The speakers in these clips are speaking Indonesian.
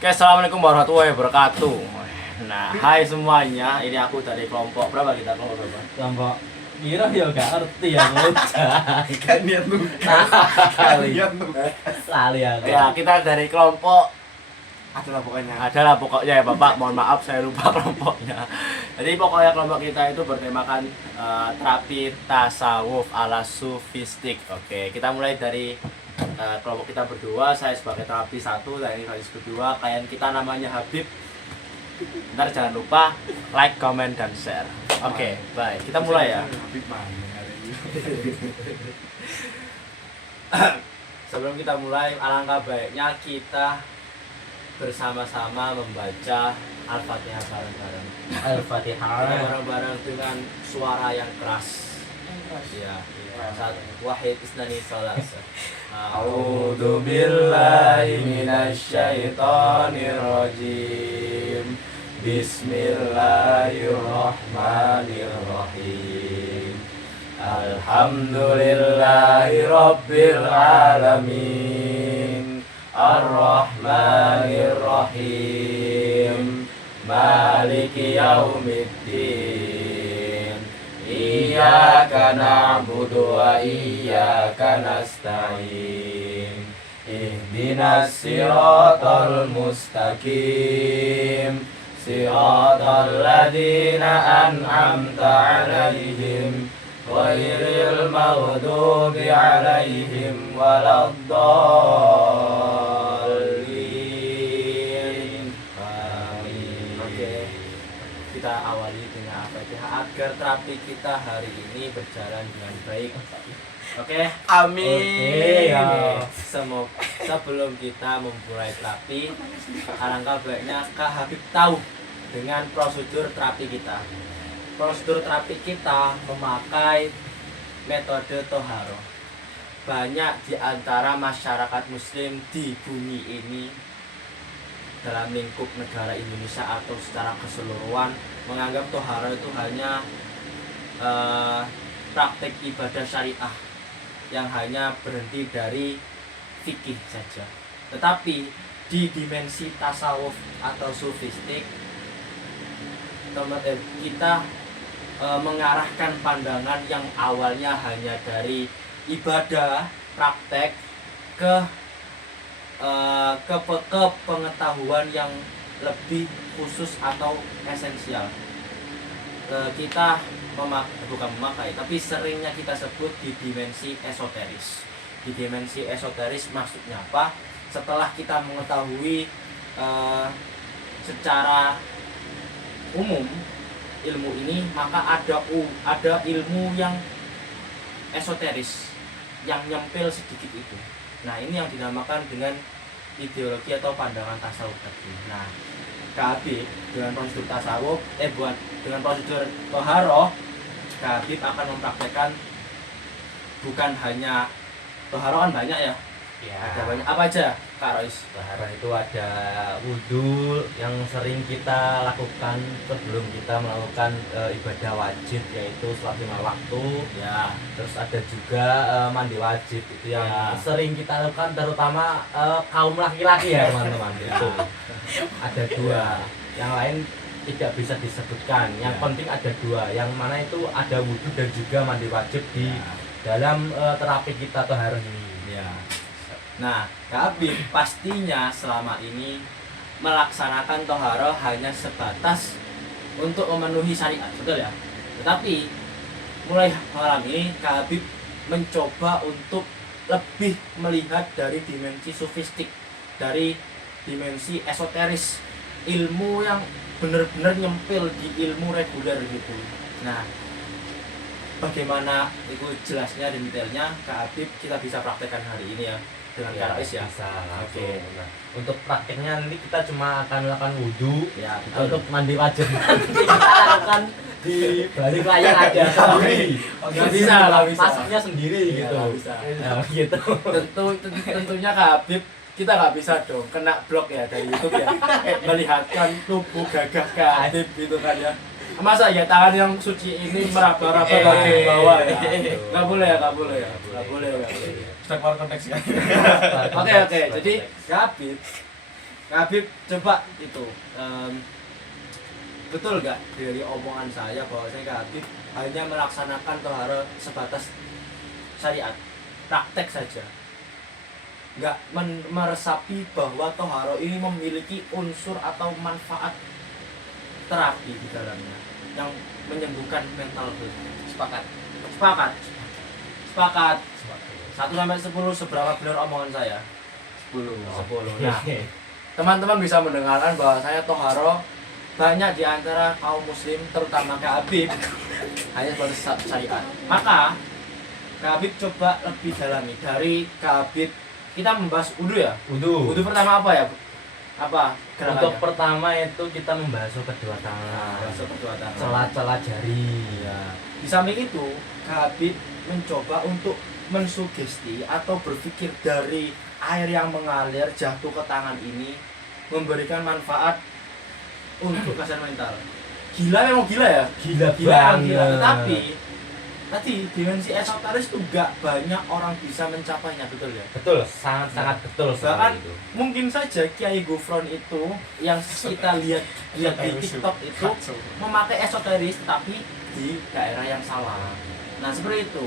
Oke, assalamualaikum warahmatullahi wabarakatuh. Nah, hai semuanya. Ini aku dari kelompok berapa kita kelompok berapa? Kelompok Miro ya gak ngerti ya bocah. Kan niat lu. Kali. Niat lu. Lali aku. Ya, kita dari kelompok Adalah pokoknya. pokoknya ya Bapak. Mohon maaf saya lupa kelompoknya. Jadi pokoknya kelompok kita itu bertemakan terapi tasawuf ala sufistik. Oke, kita mulai dari kelompok kita berdua. Saya sebagai terapi 1 dan ini terapi kedua. Klien kita namanya Habib. Ntar jangan lupa like, comment, dan share. Oke, baik. Kita mulai ya. Habib mana hari ini? Sebelum kita mulai, alangkah baiknya kita bersama-sama membaca Al-Fatihah bareng-bareng. Kita Al-Fatihah. bareng-bareng dengan suara yang keras. Ya, satu, wahid isnani salasa. A'udzu billahi minasyaitonir rajim. Bismillahirrahmanirrahim. Alhamdulillahi rabbil alamin. Ar-Rahmanir-Rahim. Maliki yaumiddin. Iyyaka na'budu wa iyyaka nasta'in. Ihdinas siratal mustaqim. Siratal ladzina an'amta 'alaihim ghairil maghdubi 'alaihim waladdallin. Amin. Oke. Kita awali dengan Al-Fatihah agar terapi kita hari ini berjalan dengan baik. Oke. Amin. Ya. Semoga sebelum kita memulai terapi, alangkah baiknya Kak Habib tahu dengan prosedur terapi kita. Prosedur terapi kita memakai metode toharoh. Banyak di antara masyarakat muslim di bumi ini dalam lingkup negara Indonesia atau secara keseluruhan menganggap toharoh itu hanya praktek ibadah syariah yang hanya berhenti dari fikih saja. Tetapi di dimensi tasawuf atau sufistik kita mengarahkan pandangan yang awalnya hanya dari ibadah praktek ke pengetahuan yang lebih khusus atau esensial. Kita bukan memakai, tapi seringnya kita sebut di dimensi esoteris. Di dimensi esoteris maksudnya apa? Setelah kita mengetahui secara umum ilmu ini, maka ada ilmu yang esoteris yang nyempil sedikit itu. Nah, ini yang dinamakan dengan ideologi atau pandangan tasawuf tadi. Nah, Kak Habib dengan prosedur tasawuf dengan prosedur toharoh, Kak Habib akan mempraktekkan bukan hanya toharoh kan banyak ya. Ya. Ada banyak apa aja Kak Rois? Toharoh itu ada wudhu yang sering kita lakukan sebelum kita melakukan ibadah wajib, yaitu sholat 5 waktu. Ya. Terus ada juga mandi wajib, itu yang Ya. sering kita lakukan terutama kaum laki-laki ya teman-teman. Itu ada 2, yang lain tidak bisa disebutkan. Yang Ya. penting ada 2, yang mana itu ada wudhu dan juga mandi wajib di dalam terapi kita toharoh ini. Ya. Nah, Kak Habib pastinya selama ini melaksanakan toharoh hanya sebatas untuk memenuhi syariat, betul ya? Tetapi mulai malam ini Kak Habib mencoba untuk lebih melihat dari dimensi sufistik, dari dimensi esoteris, ilmu yang benar-benar nyempil di ilmu reguler gitu. Nah, bagaimana itu jelasnya dan detailnya Kak Habib kita bisa praktekkan hari ini ya dengan Kak Rois ya. Bisa Oke. langsung. Nah, untuk prakteknya nanti kita cuma akan melakukan wudhu. Ya, betul. Untuk mandi wajib nanti kita lakukan di balik layar ada sendiri. Nggak bisa, nggak bisa. Masuknya sendiri Iya, gitu. nggak bisa. Nah, gitu. Tentunya Kak Habib kita nggak bisa dong kena blok ya dari YouTube ya. Melihatkan tubuh gagah Kak Habib gitu kan ya. Masa ya tangan yang suci ini meraba-raba bagian bawah ya? Nggak boleh ya, nggak boleh ya, nggak boleh, nggak boleh. Sudah keluar konteks ya. Oke, jadi Kak Habib Kak Habib coba itu betul nggak dari omongan saya bahwasanya Kak Habib hanya melaksanakan toharo sebatas syariat, praktek saja, nggak meresapi bahwa toharo ini memiliki unsur atau manfaat terapi di dalamnya yang menyembuhkan mental health. Sepakat. Sepakat. Sepakat. 1 sampai 10 seberapa benar omongan saya? 10. 10. Nah, teman-teman bisa mendengarkan bahwa saya toharo banyak di antara kaum muslim terutama Kak Habib hanya sebatas syariat. Maka Kak Habib coba lebih dalami dari Kak Habib. Kita membahas wudu ya. Wudu pertama apa ya? Apa gerakannya? Untuk pertama itu kita membasuh kedua tangan, Basuh kedua tangan. celah-celah jari. Ya. Di samping itu, Kak Habib mencoba untuk mensugesti atau berpikir dari air yang mengalir jatuh ke tangan ini memberikan manfaat untuk kesehatan mental. Gila memang gila ya. Gila Gila. banget. Tetapi tadi dimensi esoteris itu gak banyak orang bisa mencapainya, betul ya? Betul, sangat-sangat betul Bahkan sekali itu. mungkin saja Kiai Gufron itu yang kita lihat di TikTok itu memakai esoteris tapi di daerah yang salah. Nah seperti itu.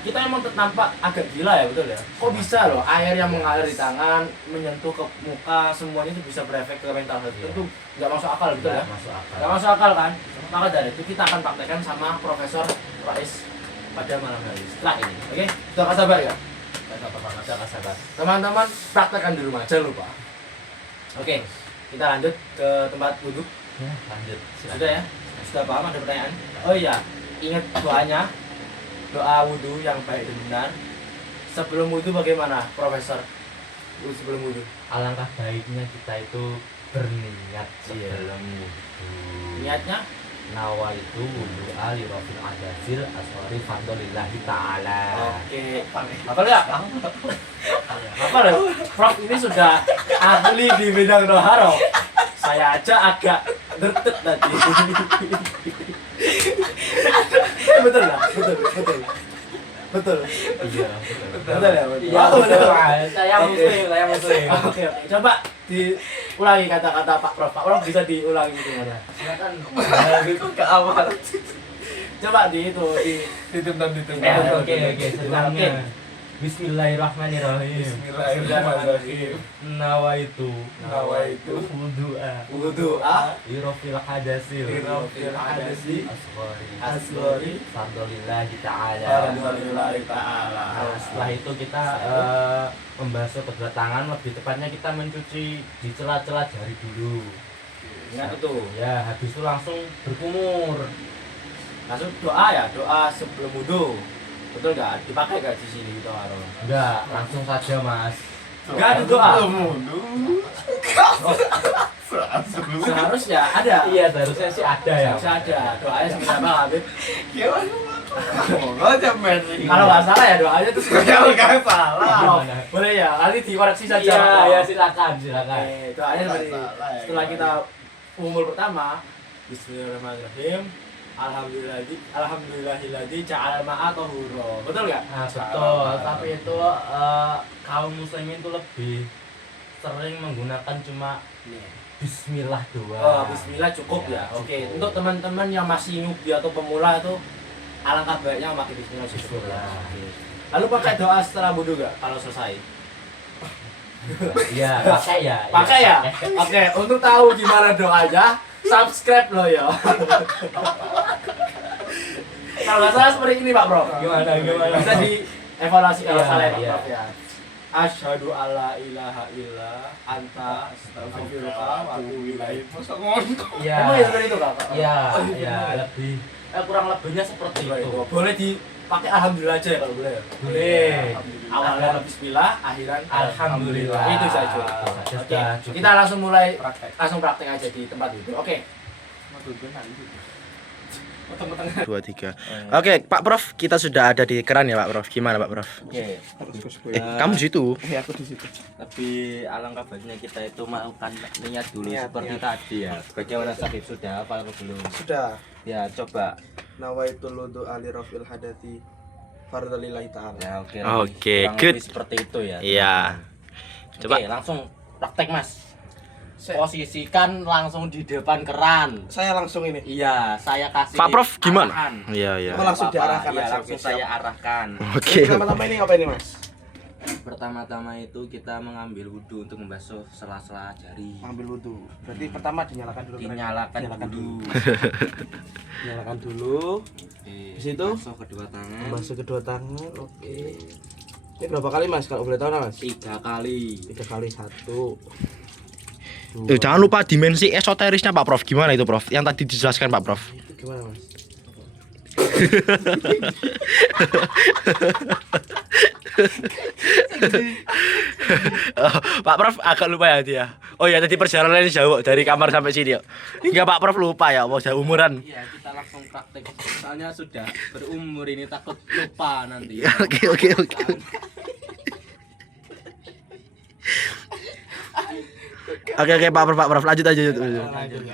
Kita emang nampak agak gila ya, betul ya? Kok bisa loh air yang mengalir di tangan menyentuh ke muka semuanya itu bisa berefek ke mental health? Iya. Itu nggak masuk akal, betul ya? Nggak masuk akal. Nggak masuk akal kan? Maka dari itu kita akan praktekkan sama Profesor Rais pada malam hari setelah ini. Oke? Sudah sabar ya? Sudah sabar. Teman-teman praktekkan di rumah, jangan lupa. Oke, kita lanjut ke tempat wudhu. Ya, lanjut. Sudah ya? Sudah paham ada pertanyaan? Oh iya, ingat doanya. Doa wudhu yang baik dan benar. Sebelum wudhu bagaimana, Profesor? Sebelum wudhu. Alangkah baiknya kita itu berniat Iya. sebelum wudhu. Niatnya? Nawa itu wudhu ali rofil adasil aswari fandolillahi ta'ala. Oke. Apa ya? Apa ya? Prof ini sudah ahli di bidang doharo. Saya aja agak dertet tadi. Betul lah, betul. Iya, Betul ya, betul. Iya, Oh, betul. Saya Oke. muslim, saya muslim. Oke. Coba diulangi kata-kata Pak Prof. Pak Prof bisa diulangi gimana? Silakan. Itu ke awal. Coba itu Ditendang. Oke, selanjutnya. Bismillahirrahmanirrahim. Bismillahirrahmanirrahim. Nawaitu Nawaitu wudu'a Irofil hadasil Irofil hadasi asghari Fadlillahi ta'ala. Alhamdulillah ta'ala. Nah, setelah itu kita membasuh kedua tangan, lebih tepatnya kita mencuci di celah-celah jari dulu. Ingat itu. Ya, habis itu langsung berkumur. Langsung doa ya, doa sebelum wudhu. Betul nggak? Dipakai nggak di sini gitu Aro? Enggak, langsung saja Mas. Nggak ada doa. Seharusnya. Seharusnya ada. Iya, seharusnya sih ada ya. Harusnya ada. Doanya seperti apa, Habib? Gimana? Aja men. Kalau nggak salah ya doanya itu seperti Kalau apa? nggak salah. Gimana? Boleh ya, nanti dikoreksi saja. Iya, Pak. ya silakan. Doanya seperti Salah ya. setelah kita umur pertama, Bismillahirrahmanirrahim. Alhamdulillahilladzi ja'ala ma'a tahura. Betul nggak? Nah, betul, tapi itu kaum muslimin itu lebih sering menggunakan cuma bismillah doang. Oh, bismillah cukup ya. Ya, Oke, cukup. untuk teman-teman yang masih newbie atau pemula itu alangkah baiknya memakai bismillah cukup. Bismillah. Oke. Lalu pakai doa setelah wudhu nggak kalau selesai? Iya, pakai ya. Pakai ya? Oke, untuk tahu gimana doanya, subscribe lo ya. Kalau nggak salah seperti ini Pak Bro. Gimana? Bisa dievaluasi kalau Iya, salah ya Pak iya. Prof ya. Asyhadu alla ilaha illa anta astaghfiruka wa atubu ilaik. Masa ngomong. Iya. Emang ya seperti itu Kak? Iya, Oh, iya, iya, bener. lebih kurang lebihnya seperti itu. Boleh dipakai alhamdulillah aja ya kalau boleh. Boleh. Awalnya bismillah, akhiran Alhamdulillah. Itu saja. Itu saja Oke, sudah cukup. kita langsung mulai Praktek. langsung praktek aja di tempat itu. Oke. Potong-potong. 2, 3. Oke, Pak Prof, kita sudah ada di keran ya Pak Prof. Gimana Pak Prof? Oke. Kamu di situ. Aku di situ. Lebih alangkah baiknya kita itu melakukan niat dulu Niat, seperti niat. tadi ya. Bagaimana Sakib sudah apa atau belum? Sudah. Ya, coba. Nawaitul wudu ali rafil hadati fardalillahi ta'ala. Ya, oke. Oke, Kurang good. lebih seperti itu ya. Iya. Coba. Oke, langsung praktek Mas. posisikan langsung di depan keran. Saya langsung ini. Iya, saya kasih Pak Prof gimana? arahan. Iya, iya. Oh, langsung Apa-apa, diarahkan iya, aja. langsung Oke, saya siap. arahkan. Oke. Pertama-tama ini apa ini, Mas? Pertama-tama itu kita mengambil wudhu untuk membasuh sela-sela jari. Ambil wudhu. Berarti pertama dinyalakan dulu. Dinyalakan dulu. Dinyalakan dulu. Di situ? basuh kedua tangan. Basuh kedua tangan. Oke. Ini berapa kali, Mas? Kalau boleh tahu, Mas? 3 kali. 3 kali. 1. Jangan lupa dimensi esoterisnya Pak Prof. Gimana itu Prof? Yang tadi dijelaskan Pak Prof. Itu gimana, Mas? Oh, Pak Prof agak lupa ya dia. Oh ya tadi perjalanan jauh dari kamar sampai sini. Hingga Pak Prof lupa ya, mau jauh umuran. Iya, kita langsung praktek. Soalnya sudah berumur ini takut lupa nanti. Oke. Oke Pak Prof lanjut aja.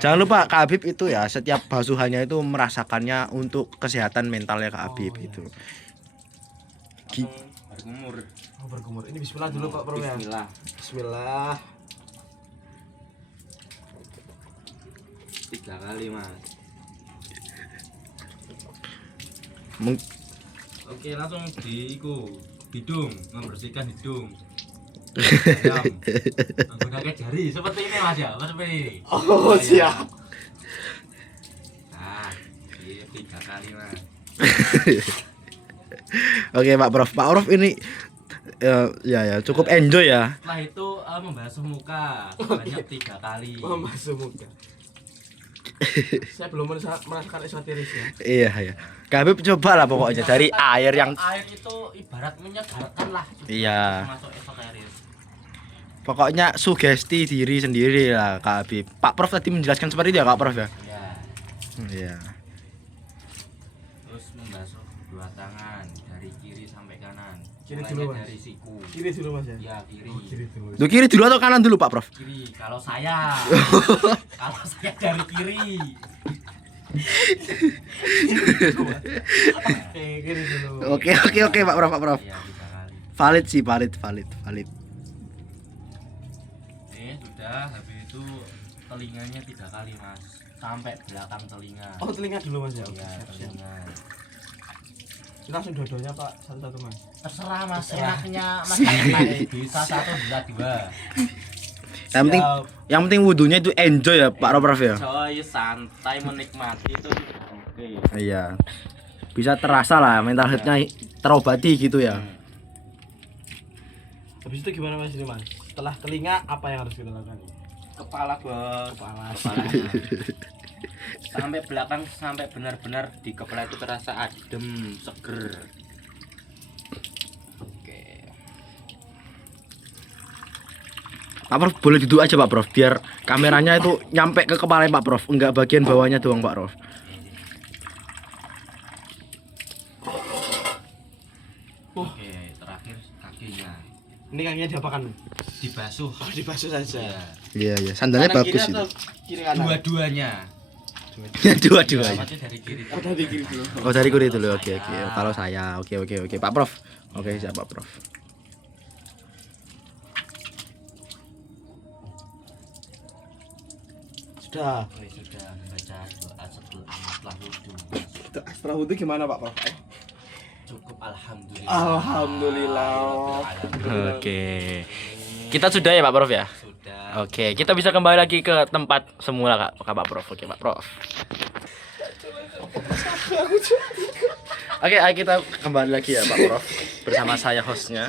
Jangan lupa Kak Habib itu ya setiap basuhannya itu merasakannya untuk kesehatan mentalnya Kak Habib itu. Berumur. Oh, bergumur. Ini bismillah dulu, Pak Prof ya. Bismillah. Bismillah. 3 kali, Mas. Oke, langsung hidung, membersihkan hidung. Menggunakan jari seperti ini, Mas ya, seperti ini. Oh, siap. Nah, ini 3 kali, Mas. Oke Pak Prof ini ya cukup enjoy ya. Setelah itu membasuh muka banyak 3 kali. Membasuh muka. Saya belum merasakan esoterisnya. Iya. Kak Habib coba lah pokoknya dari air yang Air itu ibarat menyegarkan lah. Iya. Masuk esoteris. pokoknya sugesti diri sendiri lah Kak Habib. Pak Prof tadi menjelaskan seperti itu ya Kak Prof ya? Ya. Iya. Terus membasuh 2 tangan dari kiri sampai kanan. Kiri Mulainya dulu, Mas. dari siku. Kiri dulu, Mas ya. Ya, kiri. Kiri dulu. Duh, kiri dulu atau kanan dulu Pak Prof? Kiri. Kalau saya dari kiri. Oke, kiri dulu. Oke Pak Prof. Iya, 3 kali. Valid sih, valid. Sudah, habis itu telinganya 3 kali, Mas. Sampai belakang telinga. Oh, telinga dulu, Mas ya. Iya, telinga. Kita langsung dua-duanya, Pak. Satu-satu, Mas. Terserah, Mas. Terserah. Enaknya Mas kayak bisa 1 bisa 2. Yang penting wudhunya itu enjoy ya Pak Prof ya. Coy, santai menikmati itu sudah oke. Iya. Bisa terasa lah mental health-nya terobati gitu ya. Habis itu gimana, Mas ini, Mas? Setelah telinga apa yang harus kita lakukan? Kepala, Bos. Kepala. Sampai belakang, sampai benar-benar di kepala itu terasa adem, seger. Oke. Pak Prof boleh duduk aja Pak Prof biar kameranya itu nyampe ke kepala Pak Prof, enggak bagian bawahnya doang Pak Prof. Oke, terakhir kakinya Ini kakinya diapakan? dibasuh. Oh, dibasuh saja. Iya. Iya, sandalnya Kanan bagus kiri itu. atau kiri kanan? Dua-duanya. Dua-duanya. Maksudnya dari kiri. Oh, dari kiri dulu. Oh, dari kiri dulu. Oke. Kalau saya, oke. Pak Prof. Oke, siap Pak Prof. Sudah. Oke, sudah membaca doa setelah wudhu. Setelah wudhu gimana, Pak Prof? Cukup alhamdulillah. Alhamdulillah. Oke. Kita sudah ya Pak Prof ya? Sudah. Oke, kita bisa kembali lagi ke tempat semula Pak Prof. Oke, Pak Prof. Oke, ayo kita kembali lagi ya Pak Prof bersama saya hostnya.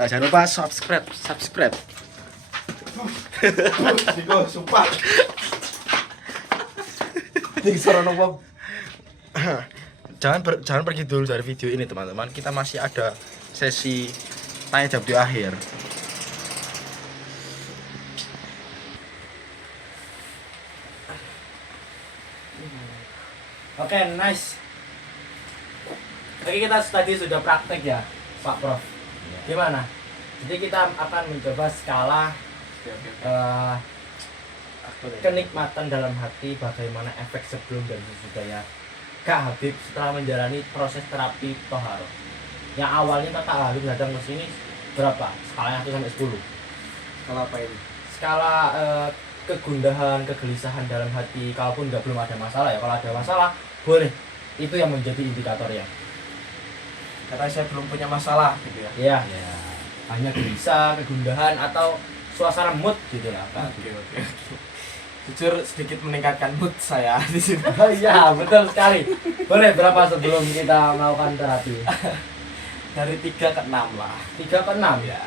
Jangan lupa subscribe. Diko, sumpah. Ini saran apa? Jangan pergi dulu dari video ini teman-teman. Kita masih ada sesi tanya jawab di akhir. Oke, nice. Oke, kita tadi sudah praktek ya, Pak Prof. Gimana? Jadi kita akan mencoba skala kenikmatan dalam hati, bagaimana efek sebelum dan sesudahnya Kak Habib setelah menjalani proses terapi Toharo. Yang awalnya Kak Habib datang ke sini berapa? Skalanya 1 sampai 10. Kalau apa ini? skala kegundahan, kegelisahan dalam hati, kalaupun belum ada masalah ya. Kalau ada masalah, boleh. Itu yang menjadi indikatornya. Karena saya belum punya masalah gitu ya. Ya, Ya. hanya gelisah, kegundahan atau suasana mood gitu lah. Kak. Oke. Jujur sedikit meningkatkan mood saya di sini. Oh iya, betul sekali. Boleh berapa sebelum kita melakukan terapi? Dari 3 ke 6 lah. 3 ke 6 Ya.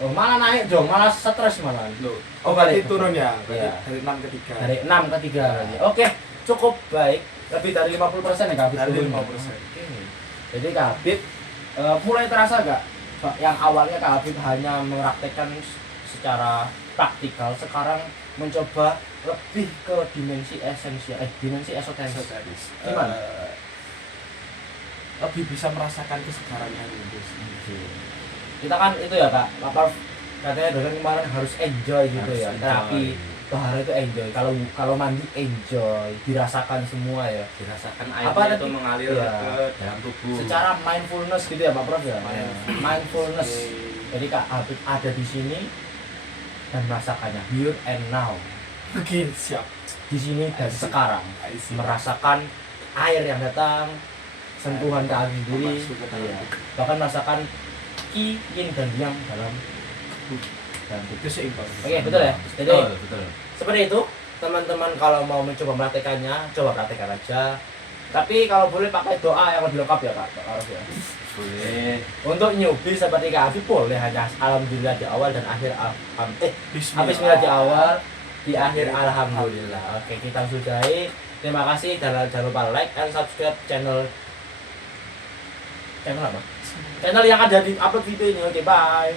Oh, malah naik dong, malah stres malah. Loh, Oh, berarti balik. turun ya. Berarti Iya. dari 6 ke 3. Dari 6 ke 3 berarti. Oke, cukup baik. Lebih dari 50% ya Kak Habib? Dari turunnya? 50%. Oke. Jadi Kak Habib mulai terasa gak? Yang awalnya Kak Habib hanya mempraktekkan secara praktikal, sekarang mencoba lebih ke dimensi esensial, dimensi esoteris. Esoteris. Gimana? Lebih bisa merasakan kesegaran yang itu. Kita kan itu ya Kak, lapar katanya dosen kemarin harus enjoy gitu ya. Terapi tohara itu enjoy. Kalau mandi enjoy, dirasakan semua ya. Dirasakan Apa airnya itu tadi? mengalir Iya. ke dalam tubuh. Secara mindfulness gitu ya Pak Prof ya. Mindfulness. Oke. Jadi Kak Habib ada di sini dan merasakannya here and now. Oke, siap. Di sini dan I see. sekarang I see. merasakan air yang datang, sentuhan ke kaki sendiri, Masuk ke dalam iya. tubuh. Bahkan merasakan ki, yin dan yang dalam Itu seimbang. Oke, betul ya. Jadi Betul, betul. seperti itu, teman-teman kalau mau mencoba mempraktekannya, coba praktekkan aja. Tapi kalau boleh pakai doa yang lebih lengkap ya Kak Arif ya. Boleh. Untuk newbie seperti Kak Afif boleh hanya alhamdulillah di awal dan akhir bismillah di awal, di akhir alhamdulillah. Oke, kita sudahi. Terima kasih dan jangan lupa like dan subscribe channel apa? Channel yang ada di upload video ini. Oke, bye.